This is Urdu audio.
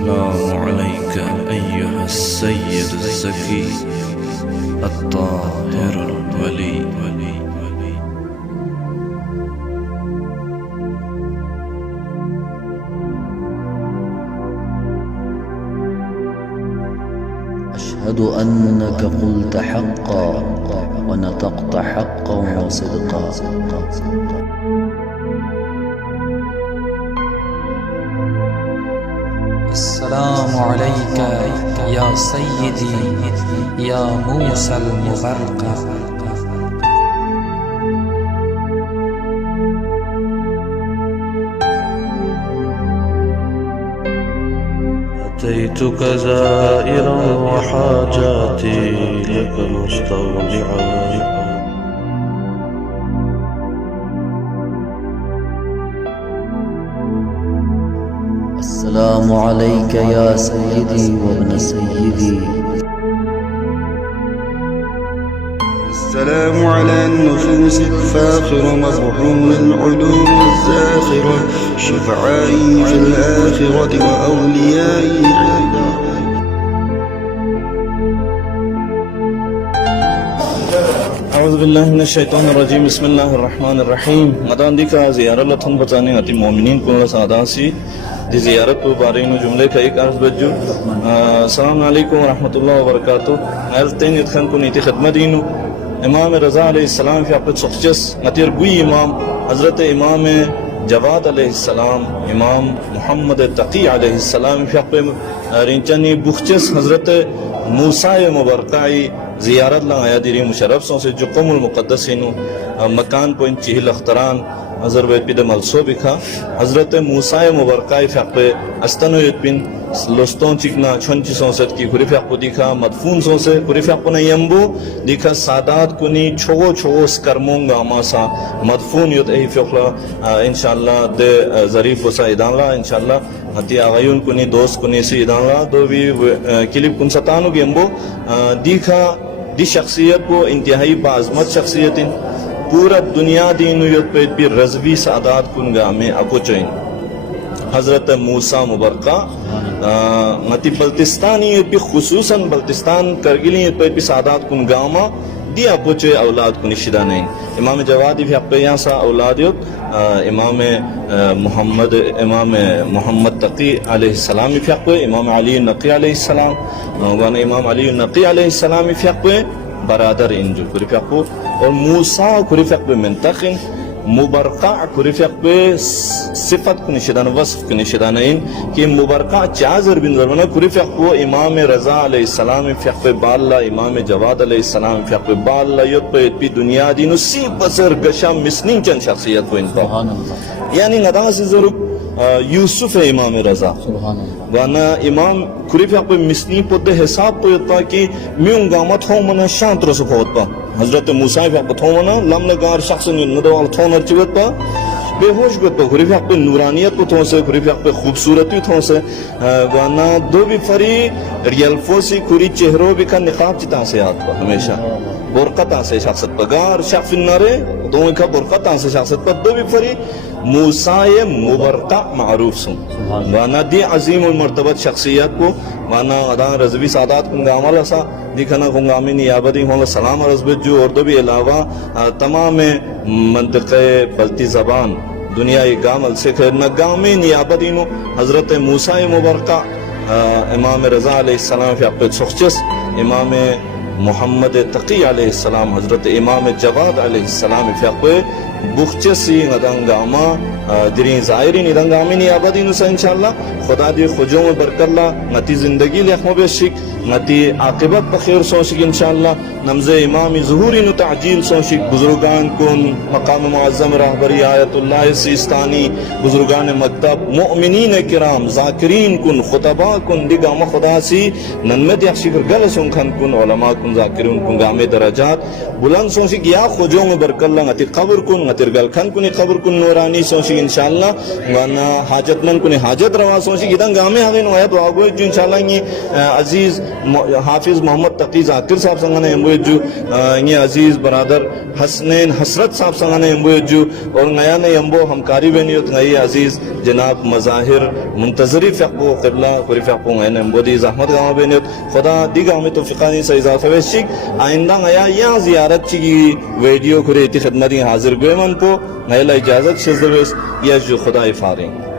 السلام عليك أيها السيد الزكي الطاهر الولي. أشهد أنك قلت حقا ونطقت حقا وصدقا. السلام عليك يا سيدي يا موسى المبرق. أتيتك زائرا وحاجاتي لك مستودعا. السلام عليك يا سيدي وابن سيدي. السلام على النفوس الفاخرة مظهور العلوم الزاخرة شفعائي في الآخرة وأوليائي عند. أعوذ بالله من الشيطان الرجيم. بسم الله الرحمن الرحيم. مدان دیکھا زیارت لطن بچانے آتی مومنین کو سادہ سی دی زیارت کو بارے جملے کا ایک عرض بجو. السلام علیکم ورحمۃ اللہ وبرکاتہ. نالتین ادخن کو نیتی خدمت دینو امام رضا علیہ السلام فی اپت سخچس نتیر گوی امام حضرت امام جواد علیہ السلام امام محمد تقی علیہ السلام فی اپت رنچنی بخچس حضرت موسیٰ مبرقائی زیارت لنگ آیا دیری مشرف سوں سے جو قوم المقدسینو مکان پوین چہل اختران حضر بیت پید ملسو بکھا حضرت موسیٰ مبرقائی فی اپت استنو یتبین لستون چکنا چھنچی سونست کی خوری فیق کو دیکھا مدفون سونسے خوری فیق کو نیمبو دیکھا سادات کنی چھوگو چھوگو سکرمونگا آماسا مدفون یود ای فیقلا انشاءاللہ دے ظریف وسا ادان لا انشاءاللہ ہتی آغایون کنی دوست کنی سی ادان لا دو بھی کلپ کن ستانو گیمبو دیکھا دی شخصیت کو انتہائی بعظمت شخصیت پورا دنیا دینو یود پید پی رضوی سادات کنگا میں اپو چوئن حضرت موسیٰ مبرقہ متی بلتستانی پی خصوصاً بلتستان کرگلی پی سادات کن گاما دی اپوچے اولاد کنی شدہ نہیں. امام جوادی بھی اپنے یہاں سا اولادیت امام محمد تقی علیہ السلام فی اپنے امام علی نقی علیہ السلام وانا امام علی نقی علیہ السلام فی اپنے برادر انجو کری فی اپنے اور موسیٰ کری فی اپنے منتقن مبرقع کری فی اپنے صفت کنی شدان وصف کنی شدان این کہ مبرقع چازر بن ضرورنا کری فی اپنے امام رضا علیہ السلام فی اپنے بالا امام جواد علیہ السلام فی اپنے بالا یود پہ پی دنیا دینو سی بسر گشا مسنین چند شخصیت کو انتا یعنی ندا سے ضرور یوسف امام رضا وانا امام کری فی اپنے مسنین پود حساب تو یتا کہ میون گامت ہوں منا شانت رسو پہت پا حضرت موسیٰ فی اپنے تھو منا لمنگار شخص ندوال تھونر چوت پا بے ہوش گت پا خوری فی اپنے نورانیت کو تھون سے خوری فی اپنے خوبصورتی تھون سے وانا دو بھی فری ریلفو سی خوری چہروں بھی کا نقاب چیتا سے آت پا ہمیشہ برقت آن سے شخصت پا گار شخص نارے دو ان کا برقت آن سے شخصت پا دو بھی فری موسیٰ مبرقع معروف سن وانا دی عظیم المرتبت شخصیت کو وانا ادان رضوی سادات کنگا عمل اسا دیکھنا کنگا آمین نیابتی ہوں سلام عرض بجو اور دو بھی علاوہ تمام منطقہ بلتی زبان دنیا گامل سے نگامی نیابتی نو حضرت موسیٰ مبرقع امام رضا علیہ السلام فی اپنے سخچس امام محمد تقی علیہ السلام حضرت امام جواد علیہ السلام فی اپنے بخچسی ندنگاما درین زائرین ندنگامی نیابتی نو سا انشاءاللہ خدا دی خجوں میں برکرلا نتی زندگی لیخمو بیشک نتی عاقبت بخیر سوشک انشاءاللہ نمز امام ظہوری نو تعجیل سوشک بزرگان کن مقام معظم رہبری آیت اللہ سیستانی بزرگان مکتب مؤمنین کرام ذاکرین کن خطبہ کن دیگام خدا سی ننمت یخشکر گل سنکھن کن علماء کن ذاکرین کن گام درجات بلند سوشک یا خجوں میں برکرلا نتی قبر کن ترگل کھن کنی قبر کن نورانی سوشی انشاءاللہ وانا حاجت من کنی حاجت روا سوشی گدن گامے آگے نویا دعا گوئے جو انشاءاللہ یہ عزیز حافظ محمد تقی ذاکر صاحب سنگانے امبوئے جو یہ عزیز برادر حسنین حسرت صاحب سنگانے امبوئے جو اور نیا نے امبو ہمکاری بینیوت نئی عزیز جناب مظاہر منتظری فقو قبلہ قری فقو غین امبو دی زحمت گاما بینیوت خدا دیگا ہمیں توفیقانی سے اضافہ ویشک آئندہ نیا یا زیارت چی ویڈیو کھرے تی خدمتی حاضر گوئے من پو نیلا اجازت شزدویس یا جو خدا افاریں